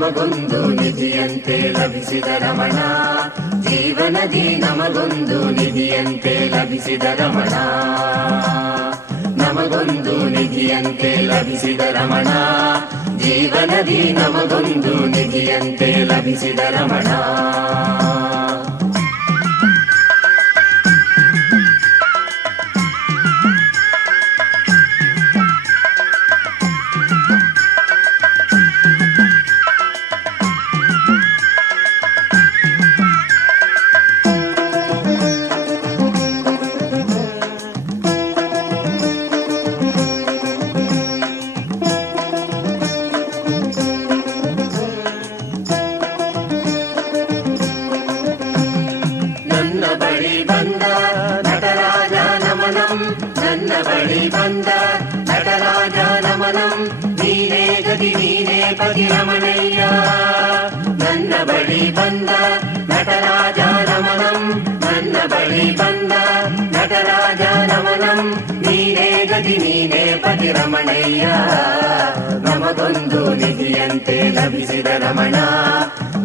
ನಮಗೊಂದು ನಿಧಿಯಂತೆ ಲಭಿಸಿದ ರಮಣ, ಜೀವನದಿ ನಮಗೊಂದು ನಿಧಿಯಂತೆ ಲಭಿಸಿದ ರಮಣ, ನಮಗೊಂದು ನಿಧಿಯಂತೆ ಲಭಿಸಿದ ರಮಣ, ಜೀವನದಿ ನಮಗೊಂದು ನಿಧಿಯಂತೆ ಲಭಿಸಿದ ರಮಣ. ನನ್ನ ಬಳಿ ಬಂದ ನಟರಾಜ ನಮನಂ, ನನ್ನ ಬಳಿ ಬಂದ ನಟರಾಜ ನಮನಂ, ನೀನೇ ಗತಿ ನೀನೇ ಪತಿ ರಮಣಯ್ಯ. ನನ್ನ ಬಳಿ ಬಂದ ನಟರಾಜ ನಮನಂ, ನನ್ನ ಬಳಿ ಬಂದ ನಟರಾಜ ನಮನಂ, ನೀನೇ ಗತಿ ನೀನೇ ಪತಿ ರಮಣಯ್ಯ. ನಮಗೊಂದು ನಿಧಿಯಂತೆ ಲಭಿಸಿದ ರಮಣ,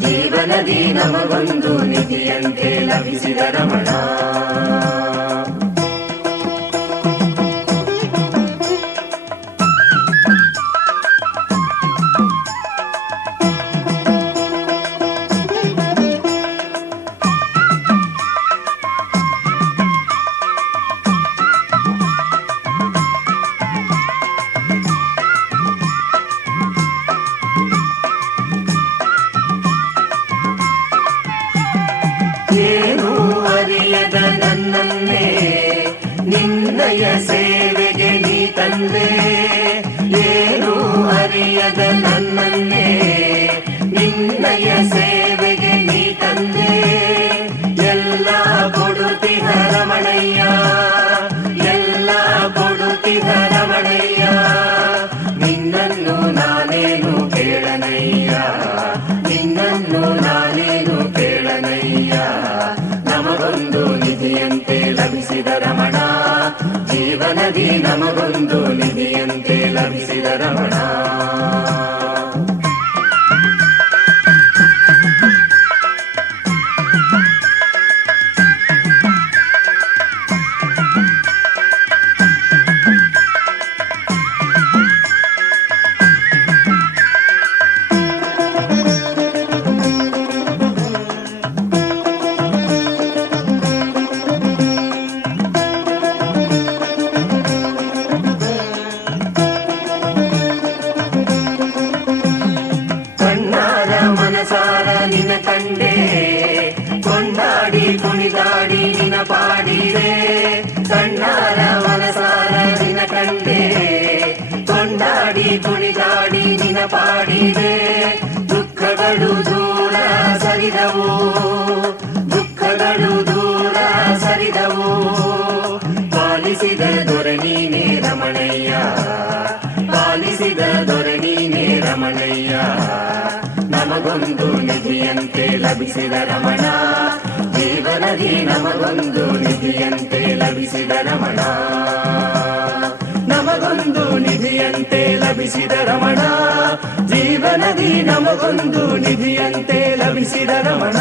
ಜೀವನದಿ ನಮಗೊಂದು ನಿಧಿಯಂತೆ ಲಭಿಸಿದ ರಮಣ. ಏನು ಅರಿಯದ ನನ್ನನ್ನೇ ನಿನ್ನಯ ಸೇವೆಗೆ ನೀ ತಂದೆ, ಏನು ಅರಿಯದ ನನ್ನನ್ನೇ ನಿನ್ನಯ ಸೇವೆಗೆ ನೀ ತಂದೆ. ಎಲ್ಲ ಕೊಡುತ್ತಿಹ ರಮಣಯ್ಯ, ಎಲ್ಲ ಕೊಡುತ್ತಿಹ ರಮಣಯ್ಯ, ನಿನ್ನನ್ನು ನಾನೇನು ಕೇಳನಯ್ಯ, ನಿನ್ನನ್ನು ನಾನೇನು ಕೇಳನಯ್ಯ. ನಮಗೊಂದು ನಿಧಿಯಂತೆ ಲಭಿಸಿದ ರಮಣ, ಜೀವನದಿ ನಮಗೊಂದು ನಿಧಿಯಂತೆ ಲಭಿಸಿದ ರಮಣ. ಮನಸಾರ ನಿನ ಕಂಡೆ, ಕೊಂಡಾಡಿ ಕುಣಿದಾಡಿ ನಿನ ಪಾಡಿದೆ. ಕಣ್ಣಾರ ಮನಸಾರ ನಿನ ಕಂಡೆ, ಕೊಂಡಾಡಿ ಕುಣಿದಾಡಿ ನಿನ ಪಾಡಿದೆ. ದುಃಖಗಳು ದೂರ ಸರಿದವು, ದುಃಖಗಳು ದೂರ ಸರಿದವು, ಪಾಲಿಸಿದ ದೊರೆ ನೀನೇ ರಮಣಯ್ಯ, ಪಾಲಿಸಿದ ದೊರೆ ನೀನೇ ರಮಣಯ್ಯ. ನಮಗೊಂದು ನಿಧಿಯಂತೆ ಲಭಿಸಿದ ರಮಣ, ಜೀವನದಿ ನಮಗೊಂದು ನಿಧಿಯಂತೆ ಲಭಿಸಿದ ರಮಣ, ನಮಗೊಂದು ನಿಧಿಯಂತೆ ಲಭಿಸಿದ ರಮಣ, ಜೀವನದಿ ನಮಗೊಂದು ನಿಧಿಯಂತೆ ಲಭಿಸಿದ ರಮಣ.